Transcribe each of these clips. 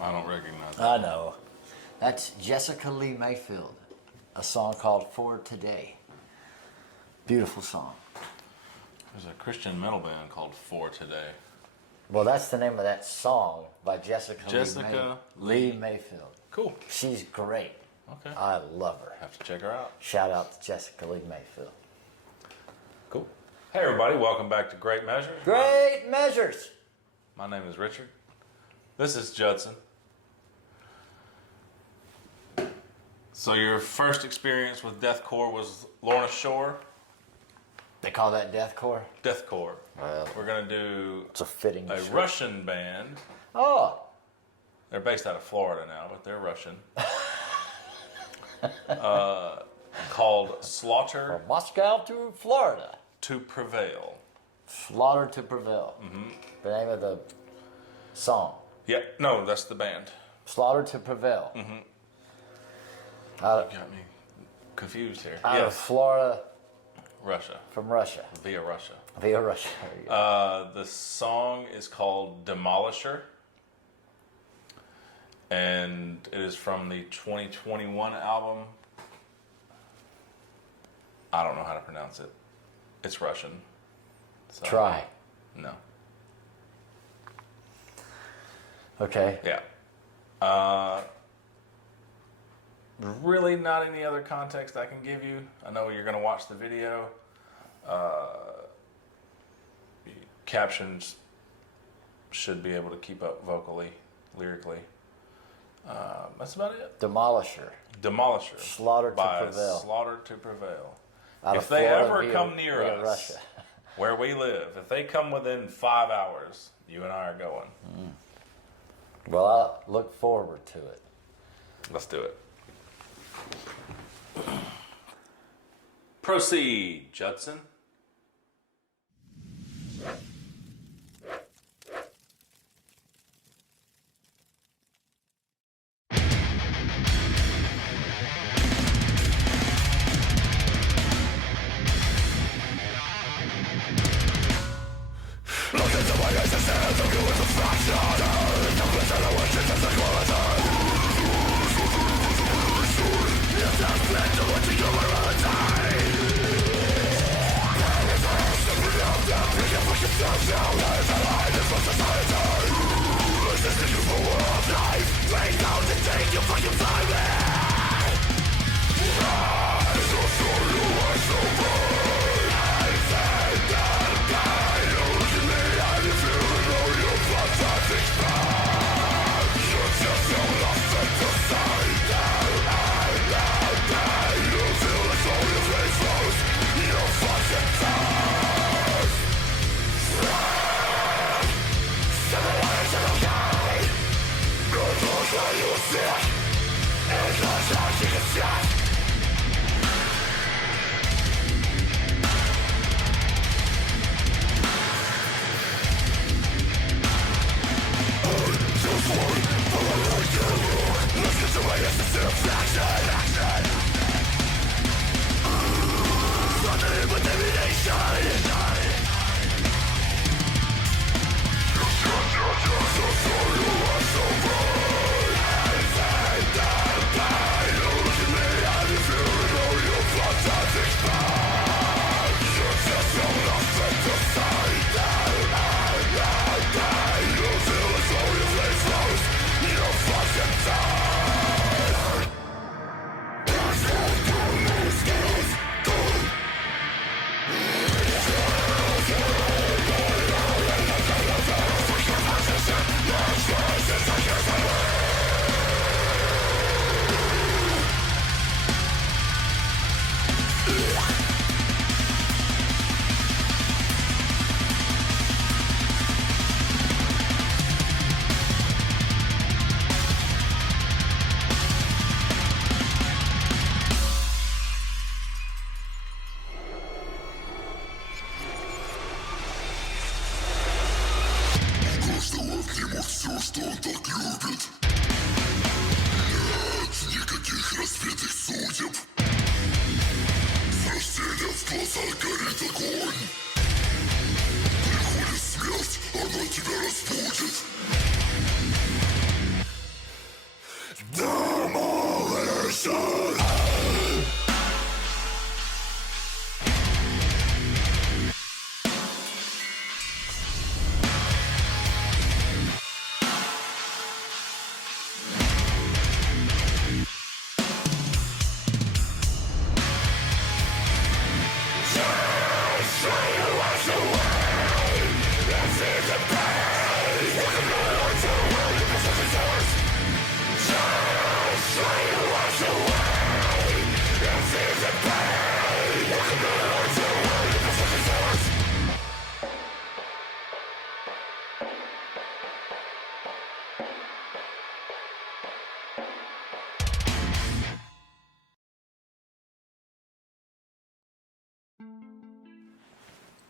I don't recognize that. I know. That's Jessica Lee Mayfield. A song called For Today. Beautiful song. There's a Christian metal band called For Today. Well, that's the name of that song by Jessica Lee Lee Mayfield. Cool. She's great. Okay. I love her. Have to check her out. Shout out to Jessica Lee Mayfield. Cool. Hey everybody, welcome back to Great Measures. Great Measures. My name is Richard. This is Judson. So your first experience with deathcore was Lorna Shore? They call that deathcore? Deathcore. Well, We're going to do it's a fitting a shirt. Russian band. Oh. They're based out of Florida now, but they're Russian. Called Slaughter From Moscow to Florida. to Prevail. Slaughter to Prevail. Mm-hmm. The name of the song. Yeah, no, that's the band. Slaughter to Prevail. Mm-hmm. You Got me confused here. out of Florida, Russia. from Russia. Via Russia. Via Russia. There you go. The song is called Demolisher. And it is from the 2021 album. I don't know how to pronounce it. It's Russian. So, Try. No. Okay. Yeah. Really not any other context I can give you. I know you're going to watch the video. Captions should be able to keep up vocally, lyrically. That's about it. Demolisher. Demolisher. Slaughter to by Prevail. Slaughter to Prevail. Out If of they Florida ever via- come near via us, Russia. where we live, if they come within 5 hours, you and I are going. Well, I look forward to it. Let's do it. Proceed, Judson.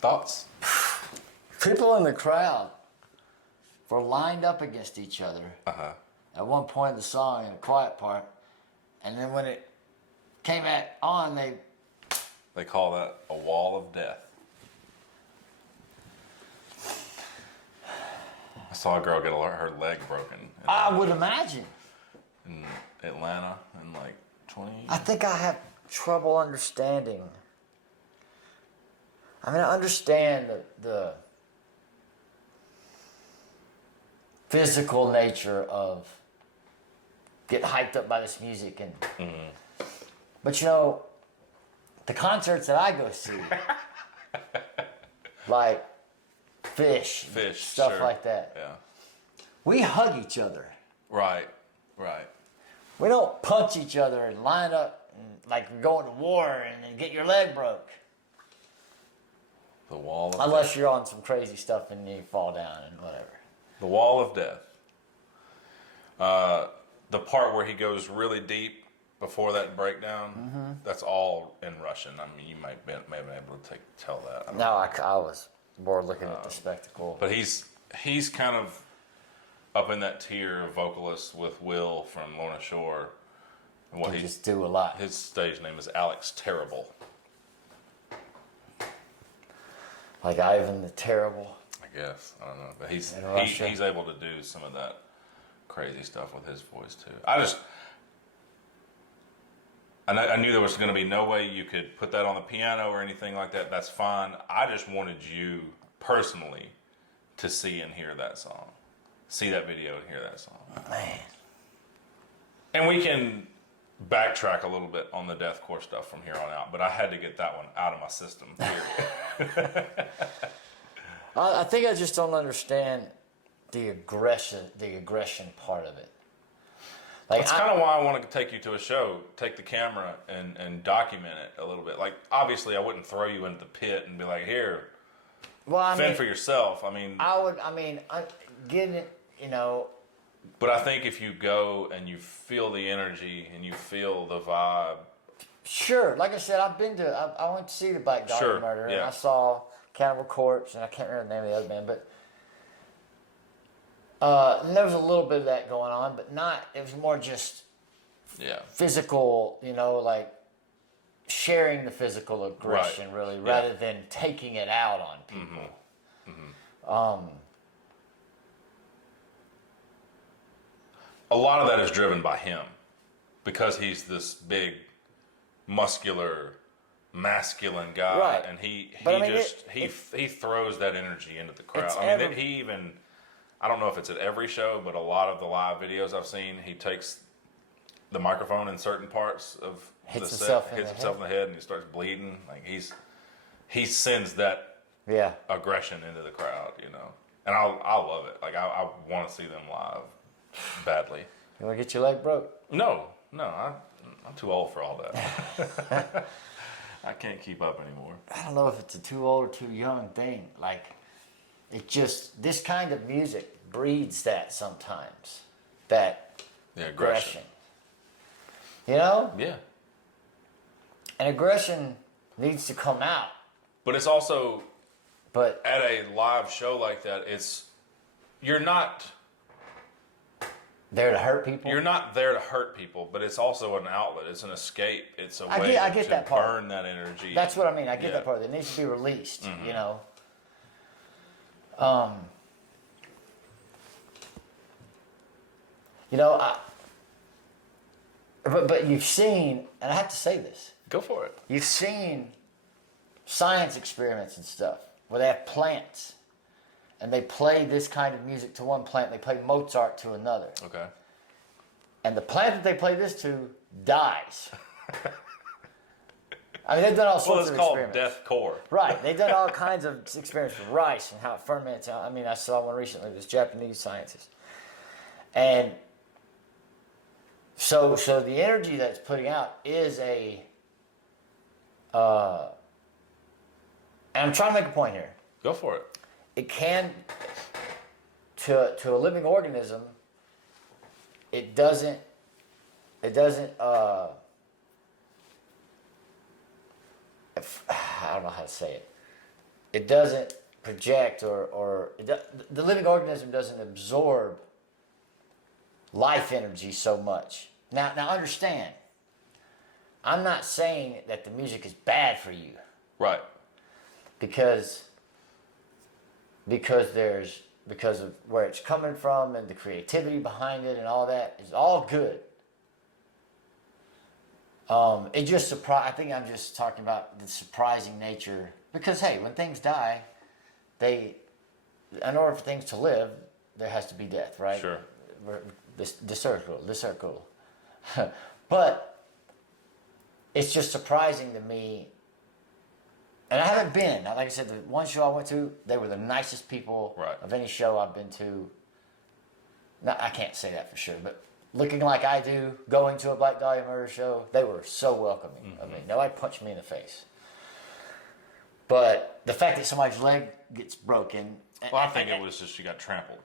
Thoughts? People in the crowd were lined up against each other at one point in the song in a quiet part, and then when it came back on, They call that a wall of death. I saw a girl get her leg broken I would imagine. in Atlanta in like 20. I think I have trouble understanding. I mean, I understand the physical nature of getting hyped up by this music, and but you know, the concerts that I go see, like Fish, stuff sure. like that. Yeah. We hug each other. Right. We don't punch each other and line up and, like we're going to war and then get your leg broke. The wall of Unless death. you're on some crazy stuff and you fall down and whatever. The wall of death. The part where he goes really deep before that breakdown, that's all in Russian. I mean, you may have been able to tell that. I don't know. I was more looking at the spectacle. But he's kind of up in that tier of vocalists with Will from Lorna Shore. And what He he just do a lot. his stage name is Alex Terrible. Like Ivan the Terrible. I guess I don't know, but he's In Russia. he's able to do some of that crazy stuff with his voice too. I knew there was going to be no way you could put that on the piano or anything like that. That's fine. I just wanted you personally to see and hear that song, see that video and hear that song. Man. And we can backtrack a little bit on the deathcore stuff from here on out, but I had to get that one out of my system. Period. I think I just don't understand the aggression part of it. Like That's kind of why I want to take you to a show, take the camera and document it a little bit. Like, obviously, I wouldn't throw you into the pit and be like, here, fend for yourself. I mean, getting it, you know. But I think if you go and you feel the energy and you feel the vibe. Sure, like I said, I went to see the Black Dog Murder, and I saw Cannibal Corpse, and I can't remember the name of the other band, but and there was a little bit of that going on, but not. It was more just physical, you know, like sharing the physical aggression, really, rather than taking it out on people. A lot of that is driven by him because he's this big, muscular, masculine guy, Right. and he throws that energy into the crowd. I mean, he even. I don't know if it's at every show, but a lot of the live videos I've seen, he takes the microphone in certain parts of the set, hits himself in the head, and he starts bleeding. Like he sends that aggression into the crowd, you know. And I love it. Like I want to see them live badly. You want to get your leg broke? No, I'm too old for all that. I can't keep up anymore. I don't know if it's a too old or too young thing. Like. It just, this kind of music breeds that sometimes. That aggression. You know? Yeah. And aggression needs to come out. But it's also, at a live show like that, you're not there to hurt people. You're not there to hurt people, but it's also an outlet. It's an escape. It's a way to that part. burn that energy. That's what I mean. I get that part. It needs to be released, you know? You know, but you've seen, and I have to say this. Go for it. You've seen science experiments and stuff where they have plants, and they play this kind of music to one plant, and they play Mozart to another. Okay. And the plant that they play this to dies. I mean, they've done all sorts of experiments. Well, it's called deathcore. Right. They've done all kinds of experiments with rice and how it ferments. I mean, I saw one recently. This Japanese scientist. And so the energy that's putting out is and I'm trying to make a point here. Go for it. It can, to a living organism, it doesn't, I don't know how to say it. it doesn't project the living organism doesn't absorb life energy so much. Now understand, I'm not saying that the music is bad for you. Right. Because of where it's coming from and the creativity behind it and all that is all good. It just I think I'm just talking about the surprising nature, because hey, when things die, in order for things to live, there has to be death, right? Sure. The circle. But it's just surprising to me. And I haven't been. Like I said, the one show I went to, they were the nicest people of any show I've been to. No, I can't say that for sure, but looking like I do, going to a Black Dahlia Murder show, they were so welcoming of me. Nobody punched me in the face. But the fact that somebody's leg gets broken... Well, I think it was just she got trampled.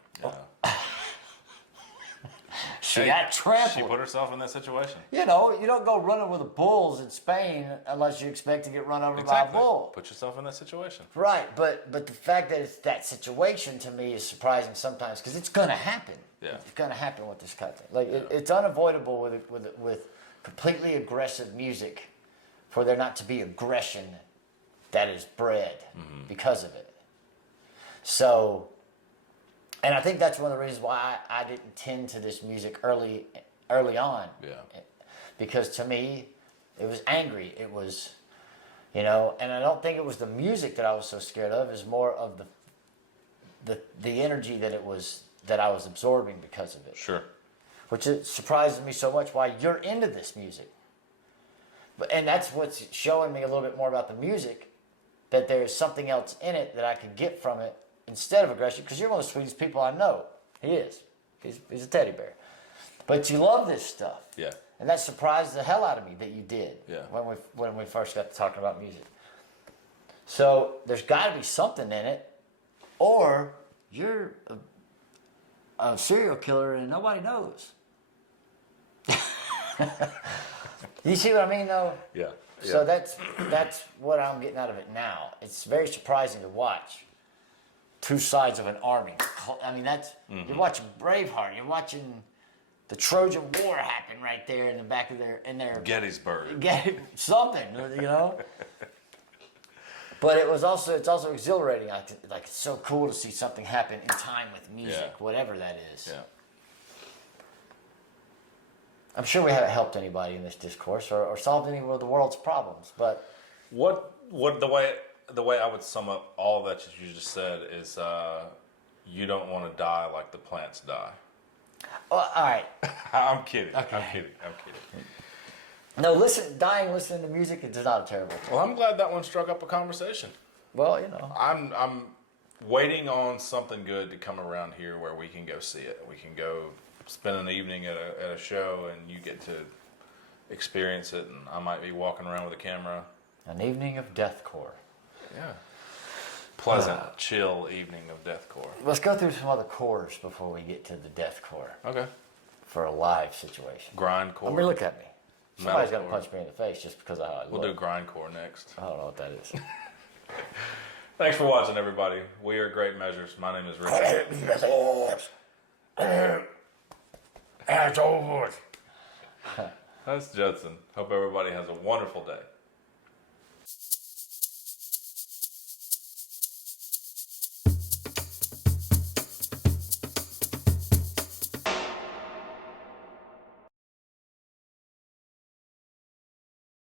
She got trampled. She put herself in that situation. You know, you don't go running with the bulls in Spain unless you expect to get run over by a bull. Put yourself in that situation. Right, but the fact that it's that situation to me is surprising sometimes, because it's going to happen. Yeah. It's going to happen with this kind of thing. Like it's unavoidable with completely aggressive music for there not to be aggression that is bred because of it. So... And I think that's one of the reasons why I didn't tend to this music early on. Yeah. Because to me, it was angry. It was, and I don't think it was the music that I was so scared of. It was more of the energy that I was absorbing because of it. Sure. Which it surprises me so much why you're into this music. And that's what's showing me a little bit more about the music, that there's something else in it that I could get from it. Instead of aggression, because you're one of the sweetest people I know. He is. He's a teddy bear. But you love this stuff. Yeah. And that surprised the hell out of me that you did. Yeah. When we first got to talking about music. So there's got to be something in it, or you're a serial killer and nobody knows. You see what I mean, though? Yeah. So that's what I'm getting out of it now. It's very surprising to watch. Two sides of an army. I mean, you're watching Braveheart. You're watching the Trojan War happen right there in the back of their Gettysburg. Something, But it's also exhilarating. Like it's so cool to see something happen in time with music, whatever that is. Yeah. I'm sure we haven't helped anybody in this discourse or solved any of the world's problems, but the way I would sum up all that you just said is you don't want to die like the plants die. Well, all right. I'm kidding. Okay. I'm kidding. No, dying listening to music is not a terrible thing. Well, I'm glad that one struck up a conversation. Well, I'm waiting on something good to come around here where we can go see it. We can go spend an evening at a show and you get to experience it, and I might be walking around with a camera. An evening of deathcore. Yeah. Pleasant, chill evening of deathcore. Let's go through some other cores before we get to the deathcore. Okay. For a live situation. Grindcore. I mean, look at me. Somebody's going to punch me in the face just because of how I look. We'll do grindcore next. I don't know what that is. Thanks for watching, everybody. We are Great Measures. My name is Richard. That's Judson. Hope everybody has a wonderful day.